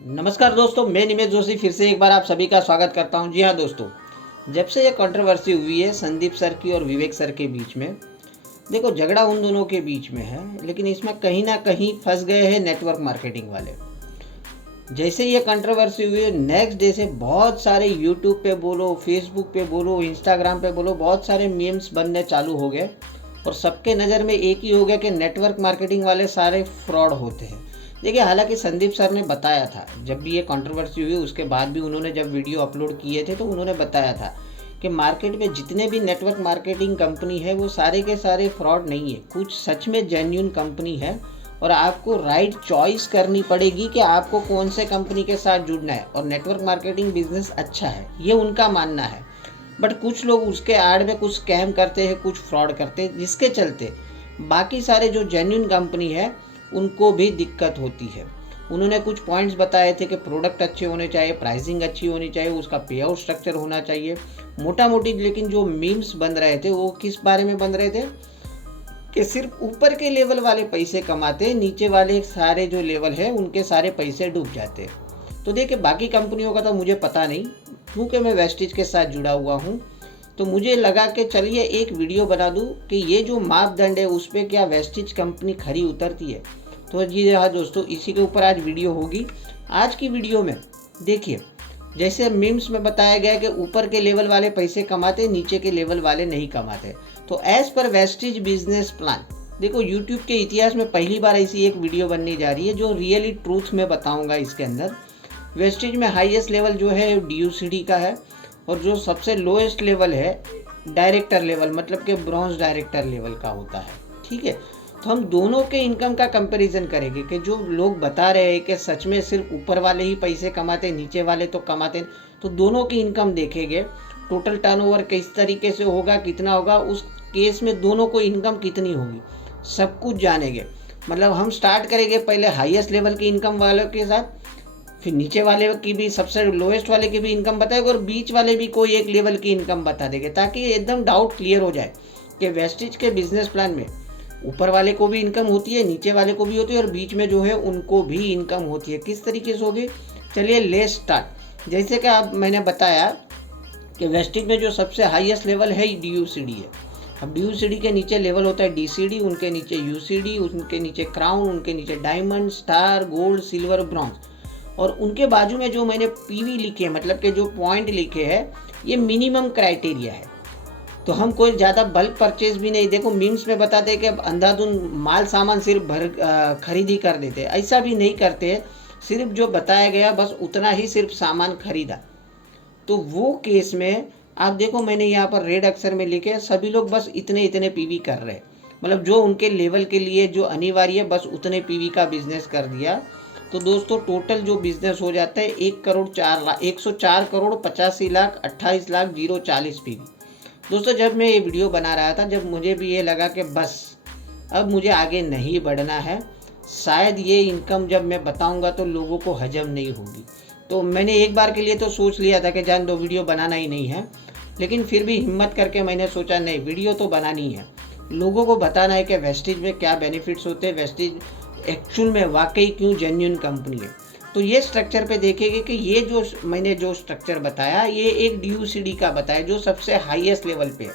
नमस्कार दोस्तों, मैं निमेश जोशी फिर से एक बार आप सभी का स्वागत करता हूं। जी हाँ दोस्तों, जब से ये कंट्रोवर्सी हुई है संदीप सर की और विवेक सर के बीच में, देखो झगड़ा उन दोनों के बीच में है, लेकिन इसमें कहीं ना कहीं फंस गए हैं नेटवर्क मार्केटिंग वाले। जैसे ये कंट्रोवर्सी हुई है, नेक्स्ट डे से बहुत सारे यूट्यूब पे बोलो, फेसबुक पे बोलो, इंस्टाग्राम पे बोलो, बहुत सारे मीम्स बनने चालू हो गए और सबके नज़र में एक ही हो गया कि नेटवर्क मार्केटिंग वाले सारे फ्रॉड होते हैं। देखिए, हालांकि संदीप सर ने बताया था, जब भी ये कंट्रोवर्सी हुई उसके बाद भी उन्होंने जब वीडियो अपलोड किए थे तो उन्होंने बताया था कि मार्केट में जितने भी नेटवर्क मार्केटिंग कंपनी है वो सारे के सारे फ्रॉड नहीं है, कुछ सच में जेन्युइन कंपनी है और आपको राइट चॉइस करनी पड़ेगी कि आपको कौन से कंपनी के साथ जुड़ना है। और नेटवर्क मार्केटिंग बिजनेस अच्छा है, ये उनका मानना है। बट कुछ लोग उसके आड़ में कुछ स्कैम करते हैं, कुछ फ्रॉड करते हैं, जिसके चलते बाकी सारे जो जेन्युइन कंपनी है उनको भी दिक्कत होती है। उन्होंने कुछ पॉइंट्स बताए थे कि प्रोडक्ट अच्छे होने चाहिए, प्राइसिंग अच्छी होनी चाहिए, उसका पे आउट स्ट्रक्चर होना चाहिए, मोटा मोटी। लेकिन जो मीम्स बन रहे थे वो किस बारे में बन रहे थे कि सिर्फ ऊपर के लेवल वाले पैसे कमाते, नीचे वाले सारे जो लेवल है उनके सारे पैसे डूब जाते। तो देखिए, बाकी कंपनियों का तो मुझे पता नहीं, क्योंकि मैं वेस्टिज के साथ जुड़ा हुआ हूँ, तो मुझे लगा कि चलिए एक वीडियो बना दूँ कि ये जो मापदंड है उस पर क्या वेस्टिज कंपनी खरी उतरती है। तो जी हाँ दोस्तों, इसी के ऊपर आज वीडियो होगी। आज की वीडियो में देखिए, जैसे मीम्स में बताया गया कि ऊपर के लेवल वाले पैसे कमाते, नीचे के लेवल वाले नहीं कमाते। तो as per Vestige business plan, देखो यूट्यूब के इतिहास में पहली बार ऐसी एक वीडियो बनने जा रही है जो रियली ट्रूथ में बताऊंगा। इसके अंदर वेस्टिज में हाईएस्ट लेवल जो है DUCD का है और जो सबसे लोएस्ट लेवल है डायरेक्टर लेवल, मतलब कि ब्रॉन्ज डायरेक्टर लेवल का होता है। ठीक है, तो हम दोनों के इनकम का कंपैरिजन करेंगे कि जो लोग बता रहे हैं कि सच में सिर्फ ऊपर वाले ही पैसे कमाते, नीचे वाले तो कमाते, तो दोनों की इनकम देखेंगे। टोटल टर्नओवर किस तरीके से होगा, कितना होगा, उस केस में दोनों को इनकम कितनी होगी, सब कुछ जानेंगे। मतलब हम स्टार्ट करेंगे पहले हाईएस्ट लेवल की इनकम वालों के साथ, फिर नीचे वाले की भी, सबसे लोएस्ट वाले की भी इनकम बताएगा और बीच वाले भी कोई एक लेवल की इनकम बता देंगे, ताकि एकदम डाउट क्लियर हो जाए कि वेस्टिज के बिजनेस प्लान में ऊपर वाले को भी इनकम होती है, नीचे वाले को भी होती है और बीच में जो है उनको भी इनकम होती है। किस तरीके से होगी, चलिए लेट्स स्टार्ट। जैसे कि आप मैंने बताया कि वेस्टिज में जो सबसे हाईएस्ट लेवल है DUCD है। अब DUCD के नीचे लेवल होता है DCD, उनके नीचे UCD, उनके नीचे क्राउन, उनके नीचे diamond, star, gold, silver, bronze, और उनके बाजू में जो मैंने PV लिखे हैं, मतलब कि जो पॉइंट लिखे हैं, ये मिनिमम क्राइटेरिया है। तो हम कोई ज़्यादा बल्क परचेज भी नहीं, देखो मीम्स में बताते हैं कि अंधाधुंध माल सामान सिर्फ खरीदी कर देते, ऐसा भी नहीं करते। सिर्फ जो बताया गया बस उतना ही सिर्फ सामान खरीदा। तो वो केस में आप देखो, मैंने यहाँ पर रेड अक्षर में लिखे सभी लोग बस इतने इतने PV कर रहे, मतलब जो उनके लेवल के लिए जो अनिवार्य है बस उतने PV का बिजनेस कर दिया। तो दोस्तों टोटल जो बिजनेस हो जाता है 104 करोड़ 85 लाख 28 लाख 040 PV। दोस्तों जब मैं ये वीडियो बना रहा था, जब मुझे भी ये लगा कि बस अब मुझे आगे नहीं बढ़ना है, शायद ये इनकम जब मैं बताऊंगा तो लोगों को हजम नहीं होगी, तो मैंने एक बार के लिए तो सोच लिया था कि जान दो, वीडियो बनाना ही नहीं है। लेकिन फिर भी हिम्मत करके मैंने सोचा नहीं, वीडियो तो बनानी है, लोगों को बताना है कि वेस्टिज में क्या बेनिफिट्स होते हैं, वेस्टिज एक्चुअल में वाकई क्यों जेन्युइन कंपनी है। तो ये स्ट्रक्चर पे देखेंगे कि ये जो मैंने जो स्ट्रक्चर बताया, ये एक DUCD का बताया जो सबसे हाईएस्ट लेवल पे है,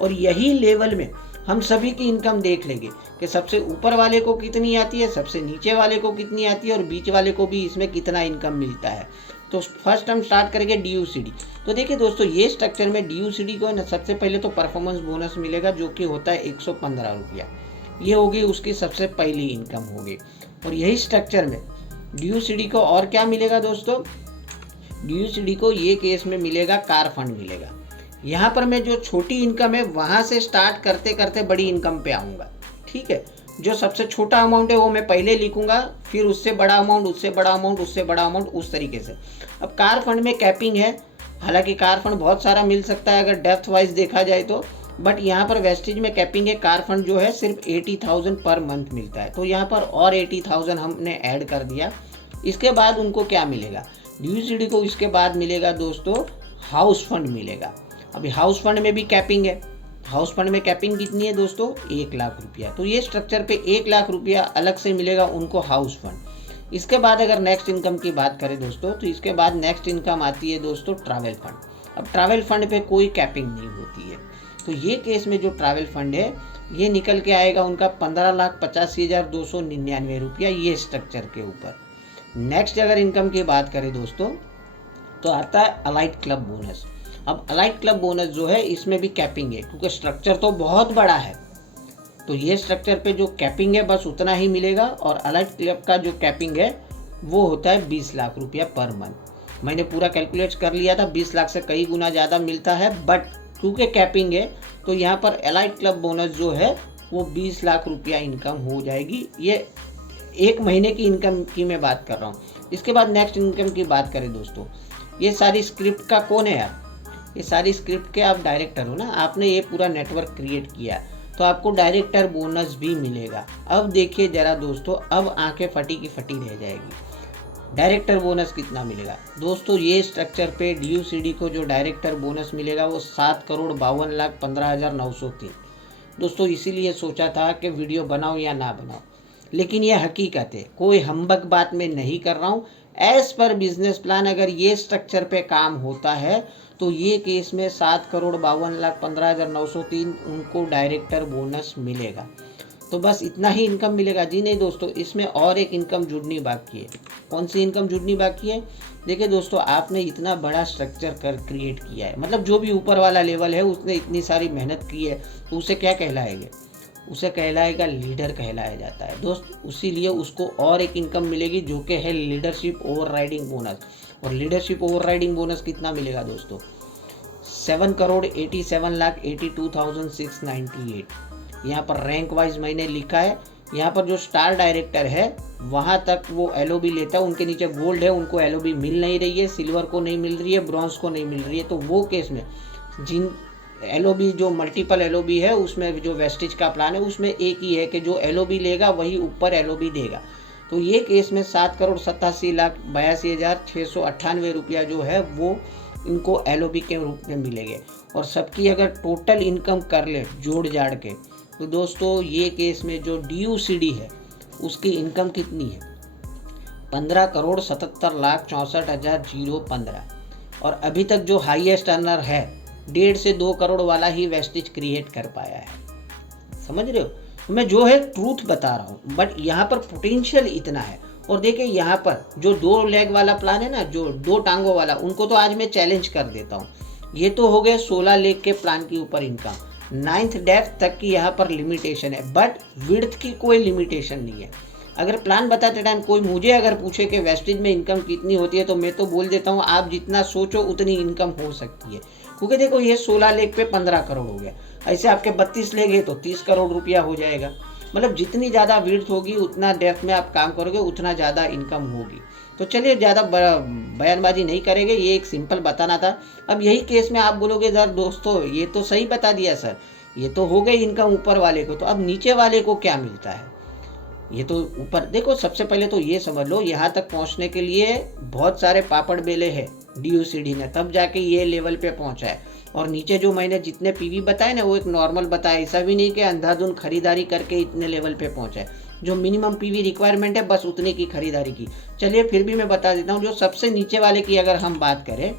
और यही लेवल में हम सभी की इनकम देख लेंगे कि सबसे ऊपर वाले को कितनी आती है, सबसे नीचे वाले को कितनी आती है और बीच वाले को भी इसमें कितना इनकम मिलता है। तो फर्स्ट हम स्टार्ट करेंगे DUCD। तो देखिए दोस्तों, ये स्ट्रक्चर में DUCD को सबसे पहले तो परफॉर्मेंस बोनस मिलेगा जो कि होता है 115 रुपया, ये होगी उसकी सबसे पहली इनकम होगी। और यही स्ट्रक्चर में DUCD को और क्या मिलेगा दोस्तों, DUCD को ये केस में मिलेगा कार फंड मिलेगा। यहाँ पर मैं जो छोटी इनकम है वहाँ से स्टार्ट करते करते बड़ी इनकम पे आऊँगा। ठीक है, जो सबसे छोटा अमाउंट है वो मैं पहले लिखूँगा, फिर उससे बड़ा अमाउंट, उससे बड़ा अमाउंट, उससे बड़ा अमाउंट, उस तरीके से। अब कार फंड में कैपिंग है, हालांकि कार फंड बहुत सारा मिल सकता है अगर डेप्थ वाइज देखा जाए तो, बट यहाँ पर वेस्टिज में कैपिंग है। कार फंड जो है सिर्फ 80,000 पर मंथ मिलता है, तो यहाँ पर और 80,000 हमने ऐड कर दिया। इसके बाद उनको क्या मिलेगा, DUCD को इसके बाद मिलेगा दोस्तों हाउस फंड मिलेगा। अभी हाउस फंड में भी कैपिंग है, हाउस फंड में कैपिंग कितनी है दोस्तों, 1 लाख रुपया। तो ये स्ट्रक्चर पे 1 लाख रुपया अलग से मिलेगा उनको हाउस फंड। इसके बाद अगर नेक्स्ट इनकम की बात करें दोस्तों, तो इसके बाद नेक्स्ट इनकम आती है दोस्तों ट्रैवल फंड। अब ट्रैवल फंड पे कोई कैपिंग नहीं होती है, तो ये केस में जो ट्रैवल फंड है ये निकल के आएगा उनका 15,85,299 रुपया, ये स्ट्रक्चर के ऊपर। नेक्स्ट अगर इनकम की बात करें दोस्तों, तो आता है अलाइट क्लब बोनस। अब अलाइट क्लब बोनस जो है इसमें भी कैपिंग है, क्योंकि स्ट्रक्चर तो बहुत बड़ा है, तो ये स्ट्रक्चर पे जो कैपिंग है बस उतना ही मिलेगा। और अलाइट क्लब का जो कैपिंग है वो होता है 20 लाख रुपया पर मंथ। मैंने पूरा कैलकुलेट कर लिया था, 20 लाख से कई गुना ज़्यादा मिलता है, बट क्योंकि कैपिंग है तो यहाँ पर अलाइट क्लब बोनस जो है वो 20 लाख रुपया इनकम हो जाएगी। ये एक महीने की इनकम की मैं बात कर रहा हूँ। इसके बाद नेक्स्ट इनकम की बात करें दोस्तों, ये सारी स्क्रिप्ट का कौन है यार? ये सारी स्क्रिप्ट के आप डायरेक्टर हो ना, आपने ये पूरा नेटवर्क क्रिएट किया तो आपको डायरेक्टर बोनस भी मिलेगा। अब देखिए जरा दोस्तों, अब आंखें फटी की फटी रह जाएगी। डायरेक्टर बोनस कितना मिलेगा दोस्तों? ये स्ट्रक्चर पे DUCD को जो डायरेक्टर बोनस मिलेगा वो 7,52,15,903। दोस्तों इसीलिए सोचा था कि वीडियो बनाओ या ना बनाओ, लेकिन ये हकीकत है, कोई हम्बक बात में नहीं कर रहा हूँ। एज पर बिजनेस प्लान अगर ये स्ट्रक्चर पे काम होता है तो ये केस में 7,52,15,903 उनको डायरेक्टर बोनस मिलेगा। तो बस इतना ही इनकम मिलेगा? जी नहीं दोस्तों, इसमें और एक इनकम जुड़नी बाकी है। कौन सी इनकम जुड़नी बाकी है? देखिए दोस्तों, आपने इतना बड़ा स्ट्रक्चर क्रिएट किया है, मतलब जो भी ऊपर वाला लेवल है उसने इतनी सारी मेहनत की है, तो उसे क्या कहलाएगा? उसे कहलाएगा लीडर कहलाया जाता है दोस्त। इसीलिए उसको और एक इनकम मिलेगी जो कि है लीडरशिप ओवरराइडिंग बोनस। और लीडरशिप ओवरराइडिंग बोनस कितना मिलेगा दोस्तों? 7,87,82,698। यहाँ पर रैंक वाइज मैंने लिखा है। यहाँ पर जो स्टार डायरेक्टर है वहाँ तक वो LOB लेता है, उनके नीचे गोल्ड है उनको LOB मिल नहीं रही है, सिल्वर को नहीं मिल रही है, ब्रॉन्ज को नहीं मिल रही है। तो वो केस में जिन LOB जो मल्टीपल LOB है उसमें जो वेस्टेज का प्लान है उसमें एक ही है कि जो LOB लेगा वही ऊपर LOB देगा। तो ये केस में 7,87,82,698 रुपया जो है वो इनको LOB के रूप में मिलेंगे। और सबकी अगर टोटल इनकम कर ले जोड़ जाड़ के, तो दोस्तों ये केस में जो DUCD है उसकी इनकम कितनी है? 15,77,64,015। और अभी तक जो हाईएस्ट अर्नर है 1.5 से 2 करोड़ वाला ही वेस्टेज क्रिएट कर पाया है। समझ रहे हो? मैं जो है ट्रूथ बता रहा हूँ, बट यहाँ पर पोटेंशियल इतना है। और देखिए यहाँ पर जो 2 लेग वाला प्लान है ना, जो 2 टांगों वाला, उनको तो आज मैं चैलेंज कर देता हूँ। ये तो हो गए 16 लेग के प्लान के ऊपर इनकम, 9th डेप्थ तक की यहाँ पर लिमिटेशन है, बट विड्थ की कोई लिमिटेशन नहीं है। अगर प्लान बताते टाइम कोई मुझे अगर पूछे कि वेस्टेज में इनकम कितनी होती है, तो मैं तो बोल देता हूँ आप जितना सोचो उतनी इनकम हो सकती है। क्योंकि देखो ये 16 लेग पे 15 करोड़ हो गया, ऐसे आपके 32 लेग है तो 30 करोड़ रुपया हो जाएगा। मतलब जितनी ज़्यादा विड्थ होगी उतना डेप्थ में आप काम करोगे उतना ज़्यादा इनकम होगी। तो चलिए ज़्यादा बयानबाजी नहीं करेंगे, ये एक सिंपल बताना था। अब यही केस में आप बोलोगे सर दोस्तों ये तो सही बता दिया सर, ये तो हो गई इनकम ऊपर वाले को, तो अब नीचे वाले को क्या मिलता है? ये तो ऊपर देखो, सबसे पहले तो ये समझ लो यहाँ तक पहुँचने के लिए बहुत सारे पापड़ बेले हैं DUCD ने, तब जाके ये लेवल पे पहुँचा है। और नीचे जो मैंने जितने PV बताए ना वो एक नॉर्मल बताया, ऐसा भी नहीं कि अंधाधुन खरीदारी करके इतने लेवल पे पहुँचा है। जो मिनिमम PV रिक्वायरमेंट है बस उतने की खरीदारी की। चलिए फिर भी मैं बता देता हूँ, जो सबसे नीचे वाले की अगर हम बात करें,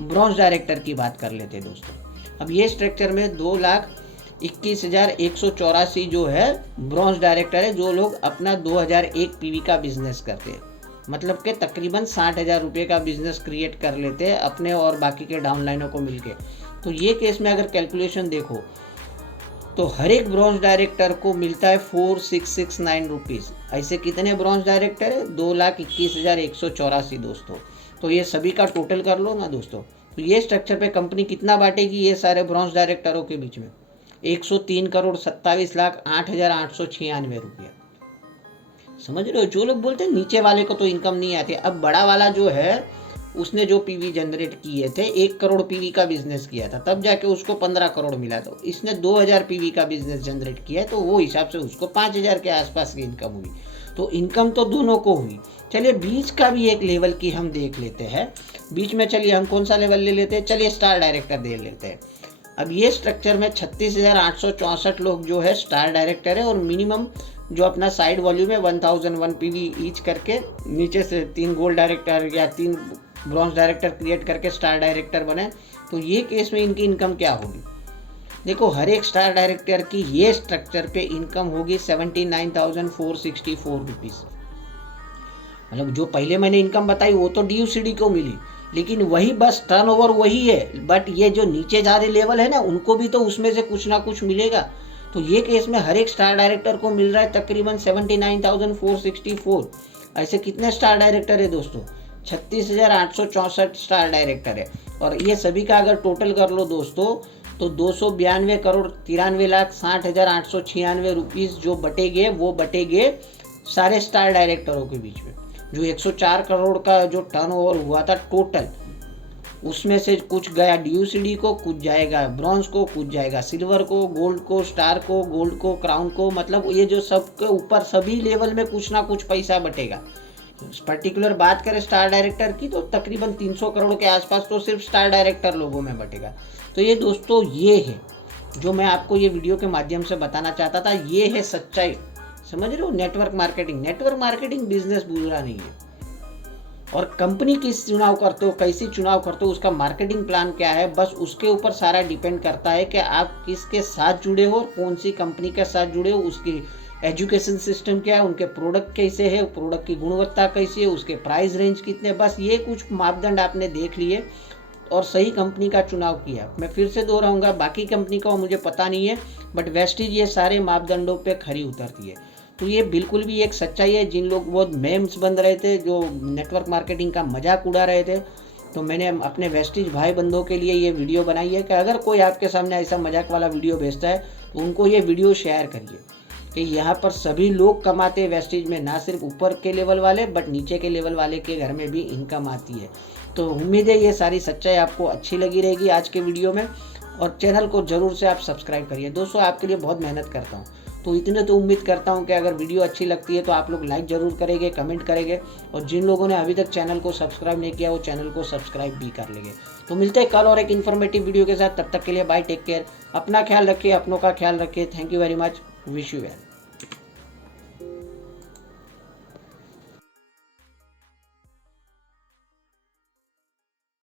ब्रॉन्ज डायरेक्टर की बात कर लेते हैं दोस्तों। अब ये स्ट्रक्चर में 2,21,184 जो है ब्रॉन्ज डायरेक्टर है, जो लोग अपना 2001 PV का बिजनेस करते हैं, मतलब कि तकरीबन 60,000 रुपये का बिजनेस क्रिएट कर लेते हैं अपने और बाकी के डाउनलाइनों को मिलके। तो ये केस में अगर कैलकुलेशन देखो तो हर एक ब्रॉन्ज डायरेक्टर को मिलता है 4,669 रुपीज़। ऐसे कितने ब्रॉन्ज डायरेक्टर है? 2,21,184 दोस्तों। तो ये सभी का टोटल कर लो ना दोस्तों, तो ये स्ट्रक्चर पे कंपनी कितना बांटेगी ये सारे ब्रॉन्ज डायरेक्टरों के बीच में? 103,27,08,896 रुपया। समझ रहे हो? जो लोग बोलते हैं नीचे वाले को तो इनकम नहीं आती, अब बड़ा वाला जो है उसने जो PV जनरेट किए थे, 1 करोड़ PV का बिजनेस किया था, तब जाके उसको 15 करोड़ मिला। तो इसने 2,000 PV का बिजनेस जनरेट किया है, तो वो हिसाब से उसको 5,000 के आसपास की इनकम हुई। तो इनकम तो दोनों को हुई। चलिए बीच का भी एक लेवल की हम देख लेते हैं। बीच में चलिए हम कौन सा लेवल ले लेते हैं? चलिए स्टार डायरेक्टर दे लेते हैं। अब ये स्ट्रक्चर में 36,864 लोग जो है स्टार डायरेक्टर है और मिनिमम जो अपना साइड वॉल्यूम है 1001 पीवी ईच करके नीचे से 3 गोल्ड डायरेक्टर या 3 ब्रॉन्ज डायरेक्टर क्रिएट करके स्टार डायरेक्टर बने, तो ये केस में इनकी इनकम क्या होगी? देखो हर एक स्टार डायरेक्टर की ये स्ट्रक्चर पे इनकम होगी 79,464 रुपीज़। मतलब जो पहले मैंने इनकम बताई वो तो DUCD को मिली, लेकिन वही बस टर्नओवर वही है, बट ये जो नीचे जा रहे लेवल है ना उनको भी तो उसमें से कुछ ना कुछ मिलेगा। तो ये केस में हर एक स्टार डायरेक्टर को मिल रहा है तकरीबन 79,464। ऐसे कितने स्टार डायरेक्टर है दोस्तों? 36,864 स्टार डायरेक्टर है। और ये सभी का अगर टोटल कर लो दोस्तों तो 292,93,60,896 रुपीज़ जो बटेगे वो बटेगे सारे स्टार डायरेक्टरों के बीच में। जो 104 करोड़ का जो टर्नओवर हुआ था टोटल, उसमें से कुछ गया DUCD को, कुछ जाएगा ब्रॉन्ज को, कुछ जाएगा सिल्वर को, गोल्ड को, स्टार को, गोल्ड को, क्राउन को। मतलब ये जो सबके ऊपर सभी लेवल में कुछ ना कुछ पैसा बटेगा। पर्टिकुलर बात करें स्टार डायरेक्टर की तो तकरीबन 300 करोड़ के आसपास तो सिर्फ स्टार डायरेक्टर लोगों में बटेगा। तो ये दोस्तों ये है जो मैं आपको ये वीडियो के माध्यम से बताना चाहता था। ये है सच्चाई, समझ रहे हो? नेटवर्क मार्केटिंग बिजनेस बुरा नहीं है। और कंपनी किस चुनाव करते हो, कैसी चुनाव करते हो, उसका मार्केटिंग प्लान क्या है, बस उसके ऊपर सारा डिपेंड करता है कि आप किसके साथ जुड़े हो और कौन सी कंपनी के साथ जुड़े हो, उसकी एजुकेशन सिस्टम क्या है, उनके प्रोडक्ट कैसे है, प्रोडक्ट की गुणवत्ता कैसी है, उसके प्राइस रेंज कितने, बस ये कुछ मापदंड आपने देख लिए और सही कंपनी का चुनाव किया। मैं फिर से दोहराऊंगा, बाकी कंपनी का मुझे पता नहीं है, बट वेस्टीज ये सारे मापदंडों पे खरी उतरती है। तो ये बिल्कुल भी एक सच्चाई है। जिन लोग बहुत मेम्स बन रहे थे, जो नेटवर्क मार्केटिंग का मजाक उड़ा रहे थे, तो मैंने अपने वेस्टीज भाई बंधुओं के लिए ये वीडियो बनाई है कि अगर कोई आपके सामने ऐसा मजाक वाला वीडियो भेजता है तो उनको ये वीडियो शेयर करिए कि यहाँ पर सभी लोग कमाते हैं वेस्टीज में, ना सिर्फ ऊपर के लेवल वाले बट नीचे के लेवल वाले के घर में भी इनकम आती है। तो उम्मीद है ये सारी सच्चाई आपको अच्छी लगी रहेगी आज के वीडियो में, और चैनल को ज़रूर से आप सब्सक्राइब करिए। दोस्तों आपके लिए बहुत मेहनत करता हूँ, तो इतने तो उम्मीद करता हूँ कि अगर वीडियो अच्छी लगती है तो आप लोग लाइक ज़रूर करेंगे, कमेंट करेंगे, और जिन लोगों ने अभी तक चैनल को सब्सक्राइब नहीं किया वो चैनल को सब्सक्राइब भी कर लेंगे। तो मिलते हैं कल और एक इन्फॉर्मेटिव वीडियो के साथ। तब तक के लिए बाय, टेक केयर, अपना ख्याल रखिए, अपनों का ख्याल रखिए। Thank you very much, wish you well.